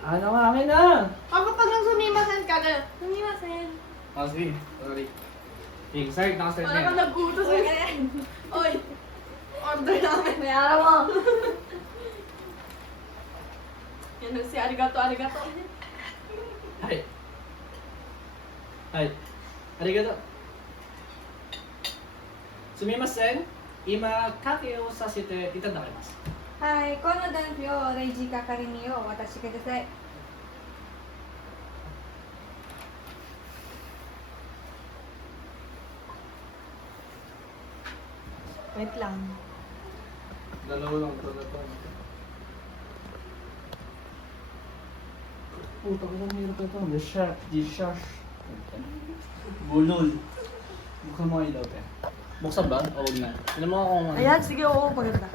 Ano nga, akin na! Kapag lang sumimasen ka na. Sumimasen. Oh, sige. Sorry. Okay, start. Nakastart na Parang yan. kang nagutos eh. Oy. Order namin. May araw mo. Yan si arigato, arigato. Hi. Hi. Arigato. Sumimasen. Ima kake o sasete itadakimasu. はい、この伝票をレジ係にお渡しください。Wait lang. Dalawa lang ito na ito. Puta ko lang hirap ito. Dishash. Bulol. Mukha mo ilaw eh. Buksan ba? O huwag na. Alam mo ako kung ano. Ayan, sige, oo, maganda.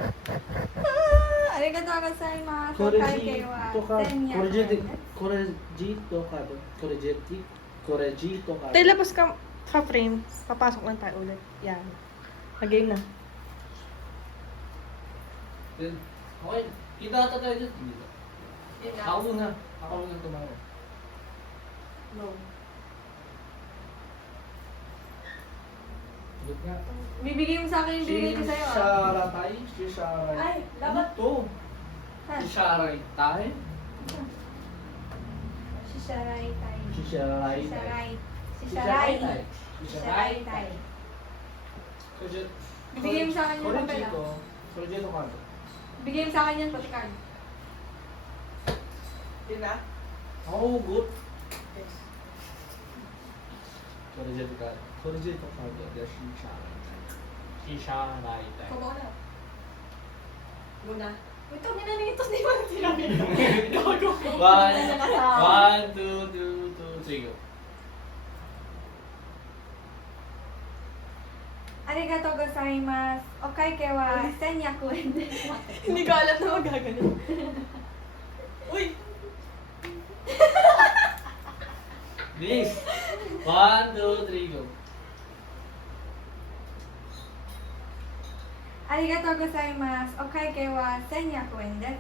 ありがとうございます。これお会計はとか、これ1200円。これGとか、これ G これ G とか。 Tayo labas ka, ka-frame. Papasok lang tayo ulit. Yan. Again na. Then, okay. Kita ata tayo dyan. Hindi to. Ako muna. Ako muna tumawa. No. Look nga. Bibigay mo sa akin yung binigay ko sa'yo. ah. Sharatai? Shisharai. Ay, dapat. Ano to? Ha? Shisharai tayo? Shisharay tayo. Shisharai tayo. Shisharay. Shisharai Shisharay. tayo. Shisharay tayo. Bibigay mo sa akin yung papel, ah. Kore G to card. Bigay mo sa akin yan, pati card. Yun na? Oh, good. Kore G to card. Kore G to card. Shisharai tayo. Shisharai tayo. Kumaw na. Muna. Wait, kami na nito. Di ba sinabi? Gago. One, two, three, go. ありがとうございます。お会計は1200円です。 Hindi ko alam na magaganon. Uy! This. One, two, three, go. ありがとうございます。お会計は1200円です。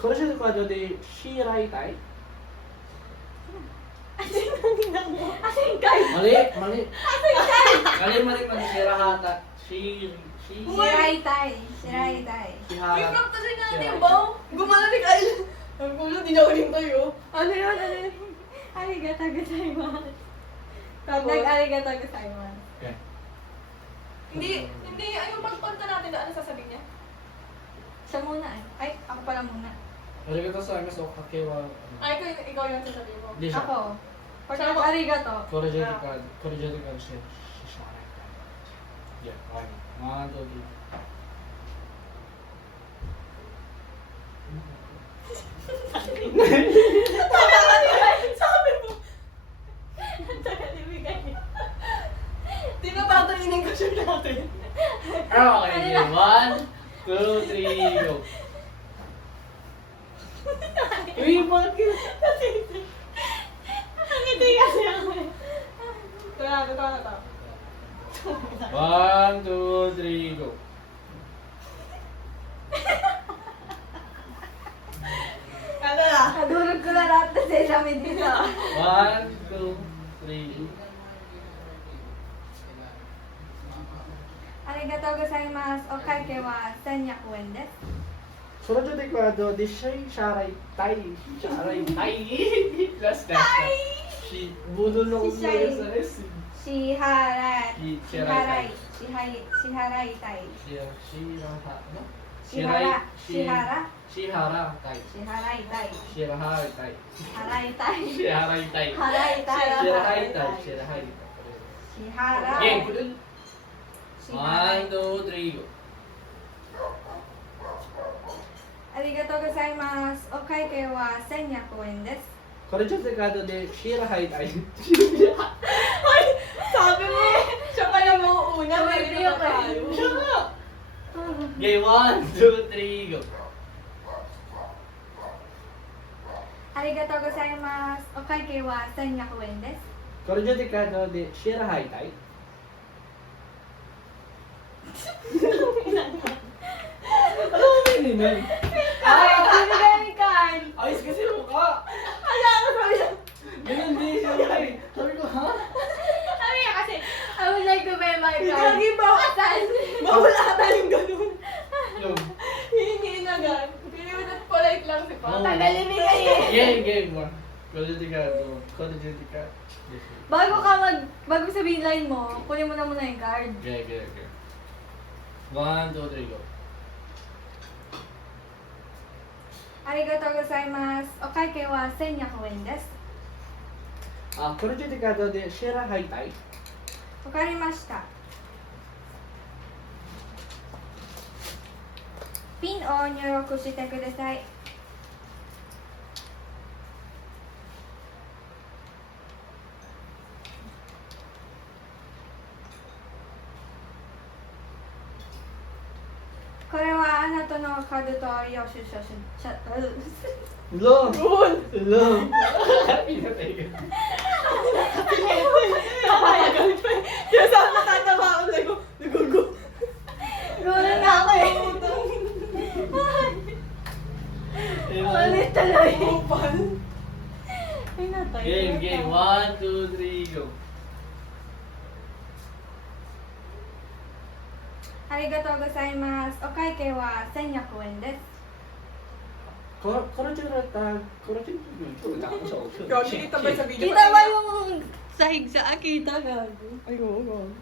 Kore G to card de shirai tayo. Asin card! Mali. Mali. Shirahata. Shiray tayo. Shiray tayo. Uy, Shihara. practice natin yung baw. Gumana ni Kyle. Ang kulo, di na uling tayo. Ano yan? Ano yan? ありがとうございます。 Tapos? ありがとうございます。 Okay. Hindi, ayong pagpunta natin na ano sasabihin niya? Siya muna eh. Ay, ako pala muna. Arigato sa akin so kake wa. Ay, ikaw yung sasabihin mo. Di siya. Ako. Pag Siya mo. arigato. Kore G to card. Kore G to card siya. Shisharai tayo. Yeah, okay. One, two, three. Sabi mo! Tagal ibigay niya. Di ba patainin ko siya natin? Okay, one, two, three, go. Uy, bakit? Hindi kasi ako eh. Ito na to. One, two, three, go. Ano na? Nadurog ko na lahat na sesame dito. One, two, three. ありがとうございます。お会計は1200円です。 Kore G to card de shirai tayo. Shirai tayo. Last na. Budol na ako Shisharai. sa S. 支払い。支支払い。支払いたい。 Shiraha. Ano? 支払。支払。 Shihara tayo. 支払いたい。 Shirahai tayo. 払いたい。 Shiharai tayo. 払いたい。 Shirahai tayo. Shirahai tayo. 支払 Okay, い。 budol. 支払 One, い。 two, three, go. ありがとうございます。お会計は1200円です。 Kore G to card de Shirahai tayo. Ay! Sabi mo! Siya pa yung mauuna. May Hindi ako eh. tayo. Shut up! Okay, one, two, three, go. ありがとうございます。お会計は1200円です。 Kore G to card de Shirahai tayo. Ano ba yun? Ay, binigay Tagalin mo yan. Game 1. Call of Duty card. Call of Duty card. Bago sabihin line mo, kunin mo na muna yung card. Okay. 1, 2, 3, go. Arigatou gozaimasu. Okaiken wa 1200 円です。Call of Duty card でシェラハイタイ。わかりました。ピンを入力してください。これはあなたのカードと領収書し。Lo! Lo! Pinatay ka. Kaya saan natatawa ako sa'yo? Nagugo. Gulat na ako eh. Ulit tuloy. Upal. Ay, natay. Game 1, 2, 3, go. ありがとうございます。お会計は1100円です。Call of Duty card. Call of Duty. Gago, kita ba sa video? Kita ba yung sahig sa akita gago? Ay, oo.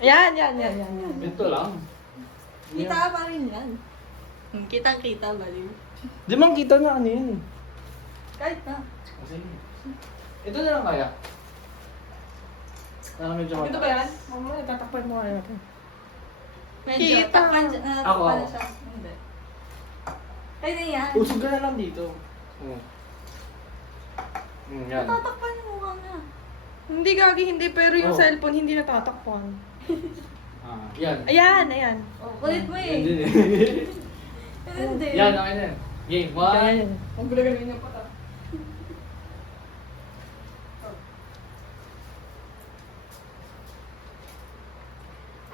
Yan. Ito lang. Kita pa rin yan. Kitang-kita ba rin? Di man kita na ano yun. Kahit na. Sige. Ito na lang kaya. Medyo Ito ba yan? Mamaya, tatakpan mo kaya natin. Medyo Kita. takpan Ako. na siya. Hindi. Pwede yan. Usog ka na lang dito. Yan. Tatakpan mo ka na. Hindi gagi, hindi. Pero yung Oh. cellphone, hindi natatakpan. Yan. Ayan. Oh, kulit mo Yan eh. din eh. Hindi. Yan, okay na yan. Game 1. Ang gulagaling niya pa.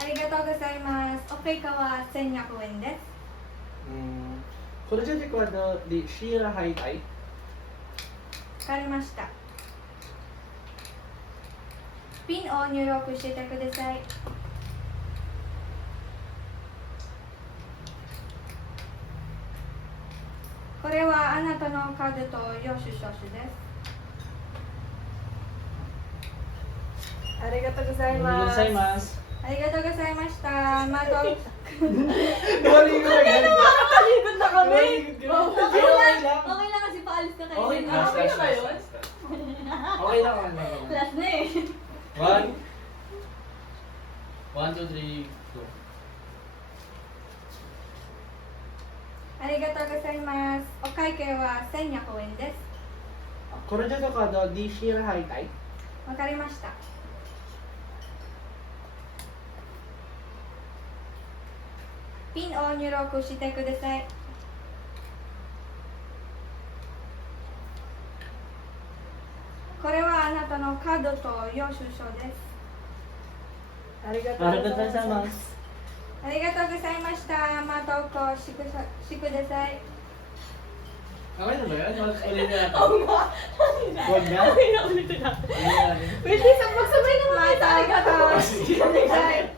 Arigatou gozaimasu. Okay ka wa 1200円です。これじゃでこれでシーラハイタイ。わかりました。ピンを入力してください。これはあなたのカードと領収書です。ありがとうございごます。ざいます。ありがとうございました。また。 Galing ko na yan. Nakakalikod na kami. Okay lang. Okay lang kasi paalis na kayo. Okay na. lang. Okay na ba yun? Okay lang. Last na eh. 1, 2, 3, go. ありがとうございます。お会計は1100円です。これじゃとかでシーラハイタイ。わかりました。ピンを入力してください。これはあなたのカードと領収書です。ありがありがとうございま。す。ありがとうございました。またお越しください。 Okay na ba yan? Ulit na natin. Oo nga. Huwag na. Okay na, ulitin natin. Ulit na natin. Wait, Lisa, magsabay naman tayo. Mata o koshiください。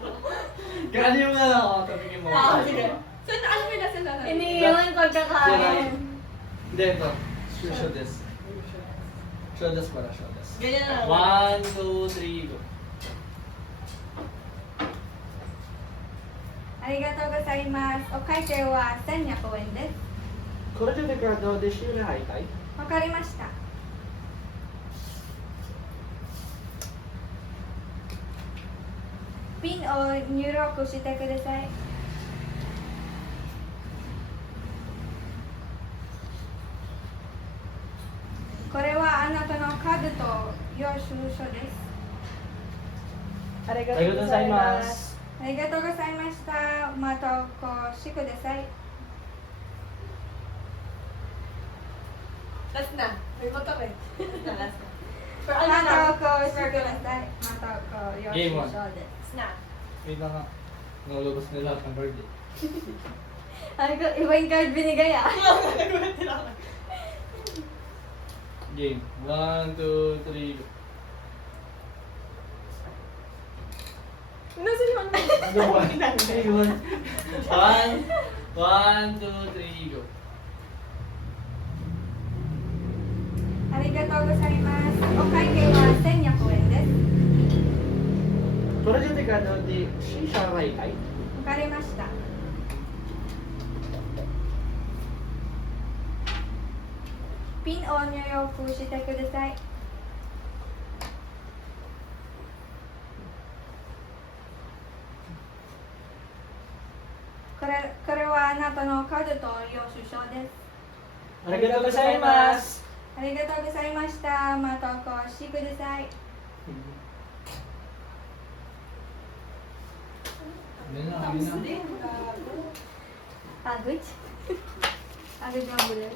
Kaya mo na lang ako. Tapigin mo. Ah, sige. Saan, ano may nasa lahat? Iniiwan ko kakain. Hindi, ito. Show this. Show this para, show this. Ganyan na lang. 1, 2, 3, go. ありがとうございます。お会計は1100円です。これでカードでシール入ったい。わかりました。ピンを入力してください。これはあなたのカードと領収書です。ありありがとうございます。ありがとうございました。またお越しください。 Last na. May motor eh. Last na. Pero ま ano na? たお越しください。またお領収書です。 Last na. Wait na nga. Nalulabas na lahat ng birthday. Ay, iba yung card binigay ah. Game. 1, 2, 3, go. Nasaan yung ano? Ano ba? 1, 1, 2, 3, go. Arigatou gozaimasu. Okaikai wa 1200円です。それじゃてかので、支払いたい。わかりました。ピンを入力してください。これはあなたのカードと領収書です。ありがとうございます。ありがとうございました。またお越しください。Tapos din. Agad? Agad yung bulay.